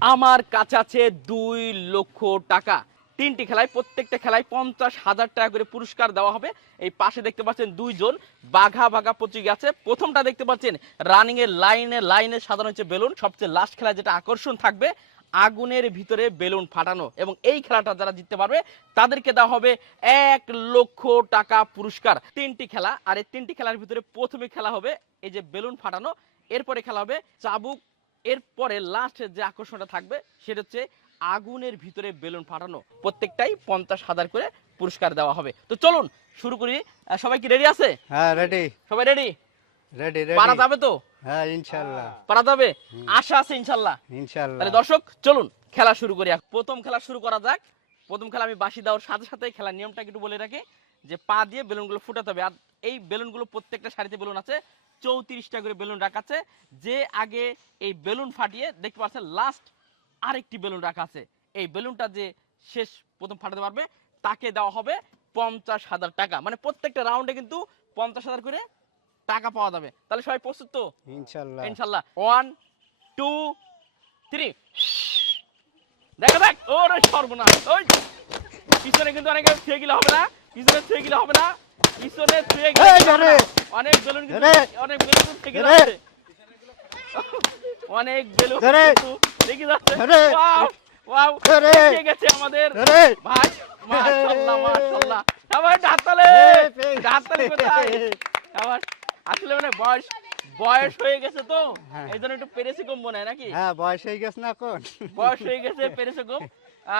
আমার কাছে আছে দুই লক্ষ টাকা। তিনটি খেলায়, প্রত্যেকটা খেলায় পঞ্চাশ হাজার টাকা করে পুরস্কার দেওয়া হবে। এই পাশে দেখতে পাচ্ছেন দুইজন বাঘা বাঘা প্রতীক আছে। প্রথমটা দেখতে পাচ্ছেন রানিং এর লাইনে লাইনে সাধারণ হচ্ছে বেলুন। সবচেয়ে লাস্ট খেলায় যেটা আকর্ষণ থাকবে, আগুনের ভিতরে বেলুন ফাটানো। এবং এই খেলাটা যারা জিততে পারবে, তাদেরকে দেওয়া হবে এক লক্ষ টাকা পুরস্কার। তিনটি খেলা, আর এই তিনটি খেলার ভিতরে প্রথমে খেলা হবে এই যে বেলুন ফাটানো। এরপরে খেলা হবে চাবুক এরপরে লাস্টের যে আকর্ষণটা থাকবে সেটা হচ্ছে আগুনের ভিতরে বেলুন ফাটানো। প্রত্যেকটাই পঞ্চাশ হাজার করে পুরস্কার দেওয়া হবে। তো চলুন শুরু করি। সবাই কি রেডি আছে? হ্যাঁ রেডি সবাই রেডি রেডি পারা রেডি যাবে তো? হ্যাঁ ইনশাল্লাহ। পারা যাবে? আশা আছে ইনশাল্লাহ। ইনশাল্লাহ। তাহলে দর্শক চলুন খেলা শুরু করি। প্রথম খেলা শুরু করা যাক। প্রথম খেলা আমি বাসি দেওয়ার সাথে সাথে খেলার নিয়মটা একটু বলে রাখি যে পা দিয়ে বেলুনগুলো ফুটাতে হবে। আর এই বেলুনগুলো প্রত্যেকটা সারিতে বেলুন আছে। চৌত্রিশটা করে বেলুন রাখা আছে। যে আগে এই বেলুন ফাটিয়ে দেখতে পাচ্ছেন লাস্ট আরেকটি বেলুন রাখা আছে। এই বেলুনটা যে শেষ প্রথম ফাটাতে পারবে তাকে দেওয়া হবে পঞ্চাশ হাজার টাকা। মানে প্রত্যেকটা রাউন্ডে কিন্তু পঞ্চাশ হাজার করে টাকা পাওয়া যাবে। তাহলে সবাই প্রস্তুত তো? ইনশাল্লাহ। ইনশাল্লাহ। ওয়ান টু থ্রি দেখা দেখ ওরে সর্বনাশ। ওই পিছনে কিন্তু অনেকে ছুঁয়ে গেলে হবে না। পিছনে ছুঁয়ে গেলে হবে না। পিছনে ছুঁয়ে গেলে এই কিন্তু হবে ধরে। না। অনেক বেলুন অনেক বেলুন থেকে যাচ্ছে। অনেক বেলুন ধরে। যাচ্ছে। ওয়াও ওয়াও ধরে। আমাদের। ভাই মাশাআল্লাহ মাশাআল্লাহ আবার ডাক্তারে এই, পেয়ে গেছে। ডাক্তারে কোথায়? আবার আসলে মানে বয়স বয়স হয়ে গেছে তো। হ্যাঁ। এই জন্য একটু পেরেসি কম মনে হয় নাকি? হ্যাঁ বয়স হয়ে গেছে না এখন। বয়স হয়ে গেছে পেরেছে কম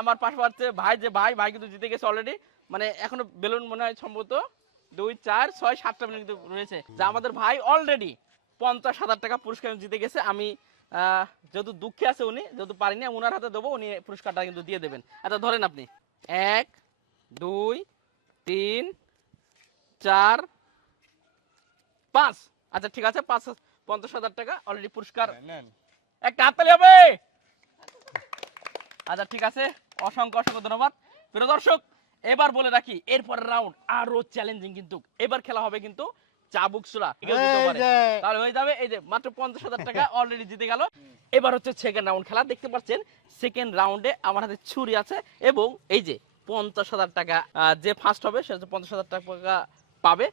আমার পাশে ভাই যে ভাই ভাই কিন্তু জিতে গেছে অলরেডি মানে এখনও বেলুন মনে হয় সম্ভবত। দুই চার ছয় সাতটা বেলুন কিন্তু রয়েছে। যা আমাদের ভাই অলরেডি পঞ্চাশ হাজার টাকা পুরস্কার জিতে গেছে। আমি যেহেতু দুঃখে আছে উনি যেহেতু পারিনি আমি ওনার হাতে দেবো উনি পুরস্কারটা কিন্তু দিয়ে দেবেন। আচ্ছা ধরেন আপনি। এক দুই তিন চার পাঁচ। আচ্ছা ঠিক আছে পাঁচ পঞ্চাশ হাজার টাকা অলরেডি পুরস্কার। একটা হাততালি হবে। আচ্ছা ঠিক আছে অসংখ্য অসংখ্য ধন্যবাদ। প্রিয় দর্শক এবার বলে রাখি এরপর রাউন্ড আরও চ্যালেঞ্জিং কিন্তু। এবার খেলা হবে কিন্তু চাবুক সুরা। তাহলে হয়ে যাবে এই যে মাত্র পঞ্চাশ হাজার টাকা অলরেডি জিতে গেল। এবার হচ্ছে সেকেন্ড রাউন্ড খেলা। দেখতে পাচ্ছেন সেকেন্ড রাউন্ডে আমার হাতে ছুরি আছে এবং এই যে পঞ্চাশ হাজার টাকা যে ফার্স্ট হবে সে হচ্ছে পঞ্চাশ হাজার টাকা পাবে।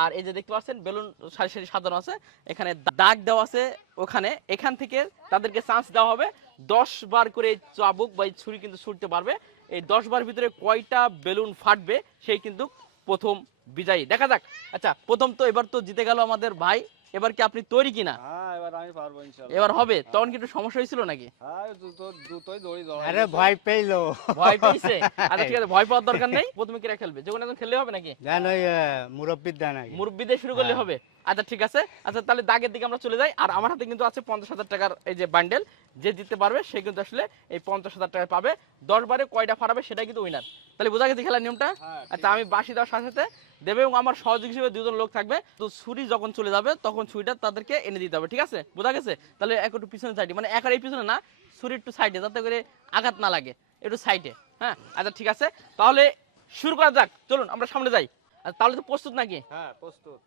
আর এই যে দেখতে পাচ্ছেন বেলুন সারি সারি সাজানো আছে। এখানে দাগ দেওয়া আছে ওখানে। এখান থেকে তাদেরকে চান্স দেওয়া হবে। দশ বার করে চাবুক বা ছুরি কিন্তু ছুটতে পারবে। এই দশ বার ভিতরে কয়টা বেলুন ফাটবে সেই কিন্তু প্রথম বিজয়ী। দেখা যাক। আচ্ছা প্রথম তো এবার তো জিতে গেল আমাদের ভাই। এবার কি আপনি তৈরি কিনা? হ্যাঁ এবার আমি পারব ইনশাল্লাহ। এবার হবে? তখন কি একটু সমস্যা হয়েছিল নাকি? হ্যাঁ দড়ি আরে ভয় পেইলো। ভয় পেয়েছে? আচ্ছা ঠিক আছে ভয় পাওয়ার দরকার নেই। প্রথমে কিরা খেলবে? যে কোনো একজন খেললে হবে নাকি? জান ওই মুরব্বীর দান মুরব্বি দিয়ে শুরু করলে হ্যাঁ। হবে। আচ্ছা ঠিক আছে। আচ্ছা তাহলে দাগের দিকে আমরা চলে যাই। আর আমার হাতে কিন্তু আছে পঞ্চাশ হাজার টাকার এই যে বান্ডেল যে জিততে পারবে সে কিন্তু আসলে এই পঞ্চাশ হাজার টাকা পাবে। দশ বারে কয়টা ফারাবে সেটাই কিন্তু উইনার তাহলে বোঝা গেছে খেলার নিয়মটা? হ্যাঁ, আচ্ছা আমি বাসি দেওয়ার সাথে সাথে দেবে এবং আমার সহযোগী হিসেবে দুজন লোক থাকবে। তো ছুরি যখন চলে যাবে তখন ছুরিটা তাদেরকে এনে দিতে হবে ঠিক আছে? বোঝা গেছে? তাহলে এক একটু পিছনে সাইডে মানে একার এই পিছনে না ছুরি একটু সাইডে যাতে করে আঘাত না লাগে একটু সাইডে হ্যাঁ? আচ্ছা ঠিক আছে। তাহলে শুরু করা যাক। চলুন আমরা সামনে যাই। আচ্ছা, তাহলে তো প্রস্তুত নাকি? হ্যাঁ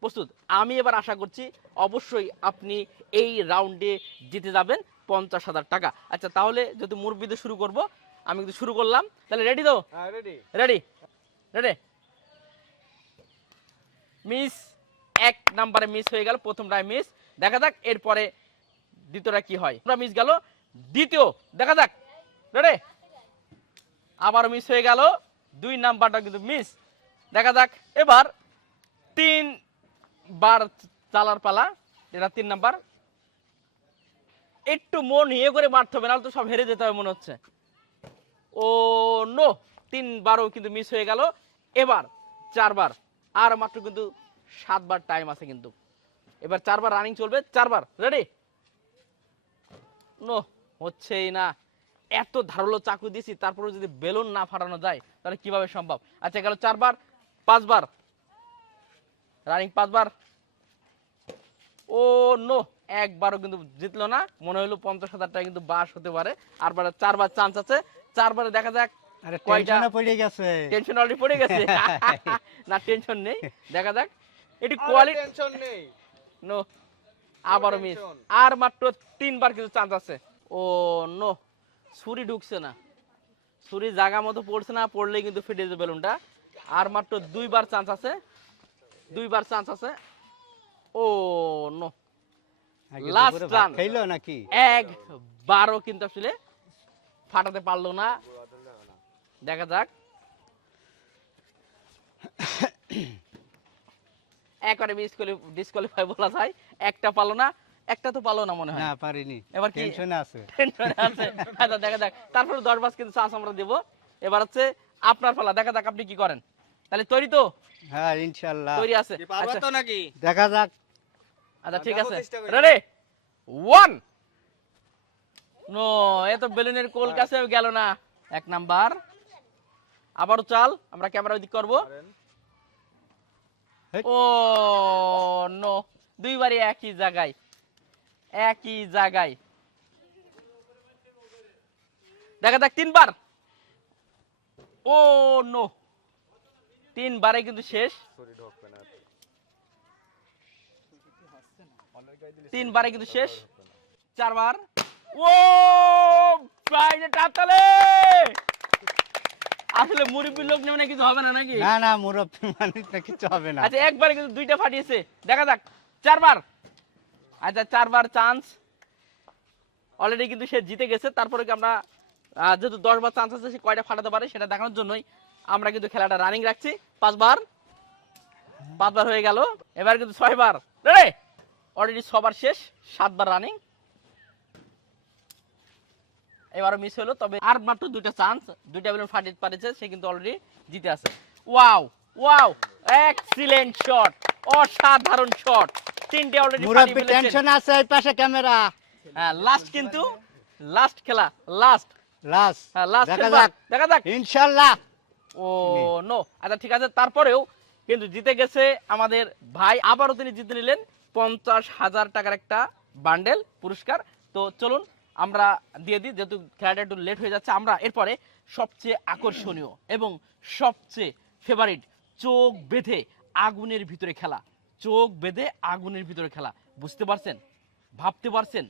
প্রস্তুত। আমি এবার আশা করছি অবশ্যই আপনি এই রাউন্ডে জিতে যাবেন। পঞ্চাশ হাজার টাকা। আচ্ছা তাহলে যদি মুরব্বিতে শুরু করব আমি কিন্তু শুরু করলাম। তাহলে রেডি তো? রেডি রেডি রেডি মিস এক নাম্বারে মিস হয়ে গেল প্রথমটায় মিস দেখা যাক এরপরে দ্বিতীয়টা কি হয়। মিস গেল দ্বিতীয় দেখা যাক। রেডি আবার মিস হয়ে গেল দুই নাম্বারটা কিন্তু মিস দেখা যাক এবার তিন বার চালার পালা এটা তিন নাম্বার একটু মন ইয়ে করে মারতে হবে, নাহলে তো সব হেরে যেতে হবে মনে হচ্ছে। ও, নো, তিনবারও কিন্তু মিস হয়ে গেল। এবার, চারবার, আর মাত্র কিন্তু সাতবার টাইম আছে কিন্তু। এবার চারবার রানিং চলবে, চারবার রেডি নো, হচ্ছেই না। এত ধারালো চাকু দিছি তারপরে যদি বেলুন না ফাটানো যায়, তাহলে কীভাবে সম্ভব? আচ্ছা গেল চারবার, পাঁচবার। রানিং পাঁচবার ও নো একবারও কিন্তু জিতলো না। মনে হলো পঞ্চাশ হাজার টাকা কিন্তু বাস হতে পারে। আর বারে চারবার চান্স আছে। চারবারে দেখা যাক আরে কয়টা? পড়ে গেছে। টেনশন অলরেডি পড়ে গেছে। না টেনশন নেই। দেখা যাক। এটি কোয়ালিটি টেনশন নেই। নো আবারও মিস আর মাত্র তিনবার কিছু চান্স আছে। ও নো ছুরি ঢুকছে না। ছুরি জায়গা মতো পড়ছে না পড়লে কিন্তু ফেটে যাবে বেলুনটা আর মাত্র দুইবার চান্স আছে। দুইবার চান্স আছে। Oh no. run. খাইলো নাকি? একবারও কিন্তু আসলে ফাটাতে পারল না। দেখা যাক। একবারে ডিসকোয়ালিফাই বলা যায়। একটা পালো না একটা তো পালো না মনে হয়। না পারিনি। এবার কি- টেনশনে আছে। টেনশনে আছে। আচ্ছা দেখা যাক। তারপরে দশ বাস কিন্তু চান্স আমরা দেবো। এবার হচ্ছে আপনার পালা। দেখা যাক আপনি কি করেন। তাহলে তৈরি তো? হ্যাঁ ইনশাল্লাহ। তৈরি আছে। আচ্ছা। তো নাকি? দেখা যাক। আচ্ছা ঠিক আছে। রেডি ওয়ান নো এ তো বেলুনের কোল কাছে গেল না। এক নাম্বার। আবারও চাল আমরা ক্যামেরা ওইদিক করব। ও নো দুইবারই একই জায়গায়। একই জায়গায়। দেখা যাক তিনবার। Oh no. তিনবারে কিন্তু শেষ। তিনবারে কিন্তু শেষ। চারবার। ও বাইরে টাতালে আসলে মুরব্বীর লোক নেমে কিছু হবে না নাকি? না না মুরব্বী মানুষ না কিছু হবে না। আচ্ছা একবারে কিন্তু দুইটা ফাটিয়েছে। দেখা যাক চারবার। আচ্ছা চারবার চান্স অলরেডি কিন্তু সে জিতে গেছে তারপরে কি আমরা যেহেতু দশ বার চান্স আছে সে কয়টা ফাটাতে পারে সেটা দেখানোর জন্যই আমরা কিন্তু খেলাটা রানিং রাখছি। পাঁচবার। পাঁচবার হয়ে গেল এবার কিন্তু ছয়বার। রে অলরেডি ছবার শেষ সাতবার রানিং এবারও মিস হলো তবে আর মাত্র দুইটা চান্স দুইটা বেলুন ফাটিয়ে পারেছে সে কিন্তু অলরেডি জিতে আছে। ওয়াও ওয়াও এক্সিলেন্ট শট অসাধারণ শট তিনটে অলরেডি মুরব্বী টেনশন আছে এই পাশে ক্যামেরা হ্যাঁ লাস্ট কিন্তু লাস্ট খেলা লাস্ট লাস হ্যাঁ লাস্ট দেখা যাক। দেখা যাক। ইনশাল্লাহ। ও নো আচ্ছা ঠিক আছে তারপরেও কিন্তু জিতে গেছে আমাদের ভাই আবারও তিনি জিতে নিলেন। পঞ্চাশ হাজার টাকার একটা বান্ডেল, পুরস্কার। তো চলুন, আমরা দিয়ে দিই, যেহেতু খেলাটা একটু লেট হয়ে যাচ্ছে, আমরা এরপরে সবচেয়ে আকর্ষণীয় এবং সবচেয়ে ফেভারিট চোখ বেঁধে আগুনের ভিতরে খেলা। চোখ বেঁধে আগুনের ভিতরে খেলা। বুঝতে পারছেন? ভাবতে পারছেন?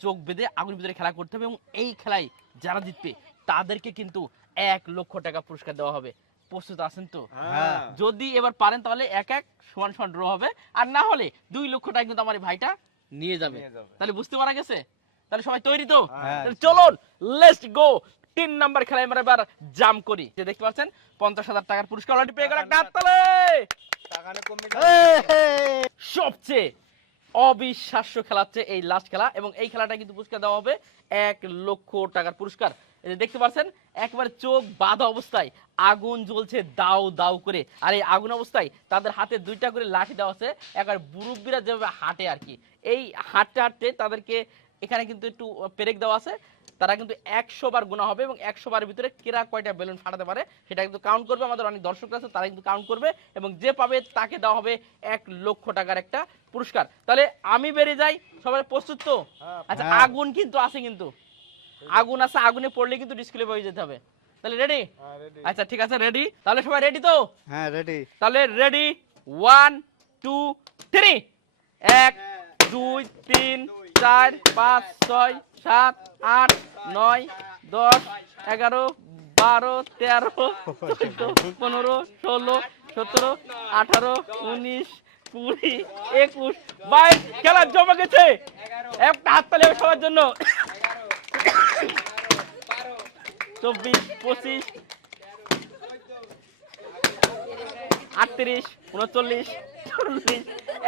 চোখ বেঁধে আগুনের ভিতরে খেলা করতে হবে এবং এই খেলায় যারা জিতবে, তাদেরকে কিন্তু এক লক্ষ টাকা পুরস্কার দেওয়া হবে। প্রস্তুত আছেন তো? হ্যাঁ। যদি এবার পারেন তাহলে এক এক সমান সমান ড্র হবে। আর না হলে দুই লক্ষ টাকা কিন্তু আমার ভাইটা নিয়ে যাবে। তাহলে বুঝতে পারা গেছে? তাহলে সবাই তৈরি তো? হ্যাঁ। চলুন লেটস গো তিন নাম্বার খেলায় আমরা এবার জাম করি। যে দেখতে পাচ্ছেন পঞ্চাশ হাজার টাকার পুরস্কার অলরেডি পেয়ে গেল একটা হাততালি। সবচেয়ে অবিশ্বাস্য খেলাচ্ছে এই লাস্ট খেলা এবং এই খেলাটা কিন্তু পুরস্কার দেওয়া হবে এক লক্ষ টাকার পুরস্কার। দেখতে পাচ্ছেন, একবার চোখ বাঁধা অবস্থায় আগুন জ্বলছে দাও দাও করে। আর এই আগুন অবস্থায় তাদের হাতে দুইটা করে লাঠি দেওয়া আছে, একবার বুরুব্বিরা যেভাবে হাঁটে আর কি। এই হাঁটতে হাঁটতে তাদেরকে এখানে কিন্তু একটু পেরেক দেওয়া আছে। তারা কিন্তু একশো বার গুণা হবে এবং একশো বারের ভিতরে কেরা কয়টা বেলুন ফাটাতে পারে সেটা কিন্তু কাউন্ট করবে। আমাদের অনেক দর্শক আছে তারা কিন্তু কাউন্ট করবে এবং যে পাবে তাকে দেওয়া হবে এক লক্ষ টাকার একটা পুরস্কার। তাহলে আমি বেরিয়ে যাই সবাই প্রস্তুত তো? আচ্ছা হ্যাঁ। আগুন কিন্তু আছে কিন্তু। আগুন আছে আগুনে পড়লে কিন্তু ডিসপ্লে হয়ে যেতে হবে। তাহলে রেডি আচ্ছা ঠিক আছে রেডি তাহলে সবাই রেডি তো? হ্যাঁ রেডি তাহলে রেডি ওয়ান টু থ্রি এক দুই তিন চার পাঁচ ছয় সাত, আট, নয়, দশ, এগারো, বারো, তেরো, চোদ্দ, পনেরো, ষোলো, সতেরো, আঠারো, উনিশ, কুড়ি, একুশ, বাইশ খেলা জমা গেছে। একটা হাততালি হবে সবার জন্য। চব্বিশ, পঁচিশ, আটত্রিশ, উনচল্লিশ, চল্লিশ,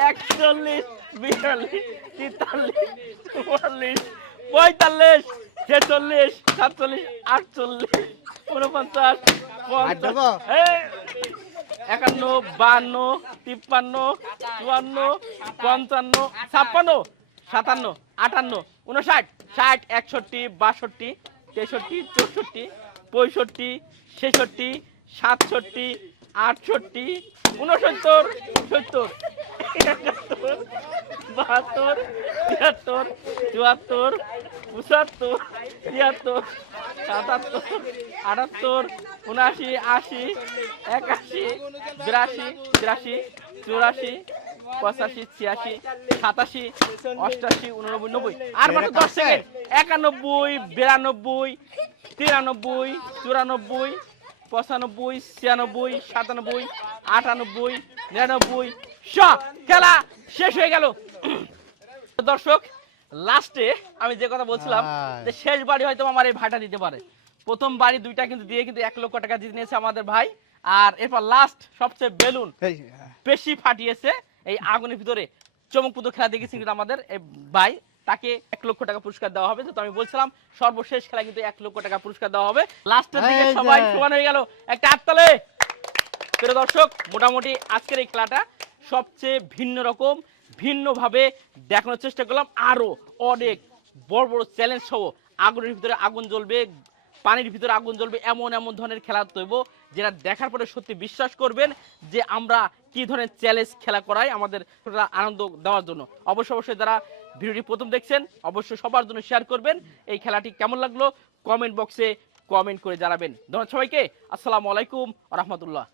একচল্লিশ, বিয়াল্লিশ, তেতাল্লিশ, চুয়াল্লিশ পঁয়তাল্লিশ ছেচল্লিশ সাতচল্লিশ আটচল্লিশ উনপঞ্চাশ একান্ন বান্ন তিপ্পান্ন চুয়ান্ন পঞ্চান্ন ছাপ্পান্ন সাতান্ন আটান্ন উনষাট ষাট একষট্টি বাষট্টি তেষট্টি চৌষট্টি পঁয়ষট্টি ছেষট্টি সাতষট্টি আটষট্টি উনসত্তর সত্তর একাত্তর বাহাত্তর তিয়াত্তর চুয়াত্তর পঁচাত্তর তিয়াত্তর সাতাত্তর আটাত্তর উনআশি আশি একাশি বিরাশি তিরাশি চুরাশি পঁচাশি ছিয়াশি সাতাশি অষ্টাশি উননব্বই নব্বই। আর মাত্র দশ সেকেন্ড। একানব্বই বিরানব্বই তিরানব্বই চুরানব্বই পঁচানব্বই ছিয়ানব্বই সাতানব্বই আটানব্বই নিরানব্বই খেলা শেষ হয়ে গেল। দর্শক লাস্টে আমি যে কথা বলছিলাম। যে শেষ বাড়ি হয়তো আমার এই ভাইটা দিতে পারে। প্রথম বাড়ি দুইটা কিন্তু দিয়ে কিন্তু এক লক্ষ টাকা জিতে নিয়েছে আমাদের ভাই। আর এরপর লাস্ট সবচেয়ে বেলুন বেশি ফাটিয়েছে এই আগুনের ভিতরে। চমকপ্রদ খেলা দেখেছি কিন্তু আমাদের এই ভাই। তাকে এক লক্ষ টাকা পুরস্কার দেওয়া হবে তো আমি বলছিলাম সর্বশেষ খেলা কিন্তু এক লক্ষ টাকা পুরস্কার দেওয়া হবে। লাস্টের দিকে সবাই সমান হয়ে গেল। একটা আটতালে প্রিয় দর্শক মোটামুটি আজকের এই খেলাটা সবচেয়ে ভিন্ন রকম, ভিন্নভাবে দেখানোর চেষ্টা করলাম। আরও অনেক বড় বড় চ্যালেঞ্জ সহ আগুনের ভিতরে আগুন জ্বলবে, পানির ভিতরে আগুন জ্বলবে, এমন এমন ধরনের খেলা তৈব, যেটা দেখার পরে সত্যি বিশ্বাস করবেন যে আমরা কি ধরনের চ্যালেঞ্জ খেলা করাই আমাদের আনন্দ দেওয়ার জন্য। অবশ্যই অবশ্যই যারা ভিডিওটি প্রথম দেখছেন, অবশ্যই সবার জন্য শেয়ার করবেন। এই খেলাটি কেমন লাগল? কমেন্ট বক্সে কমেন্ট করে জানাবেন। ধন্যবাদ সবাইকে। আসসালামু আলাইকুম রহমতুল্লাহ।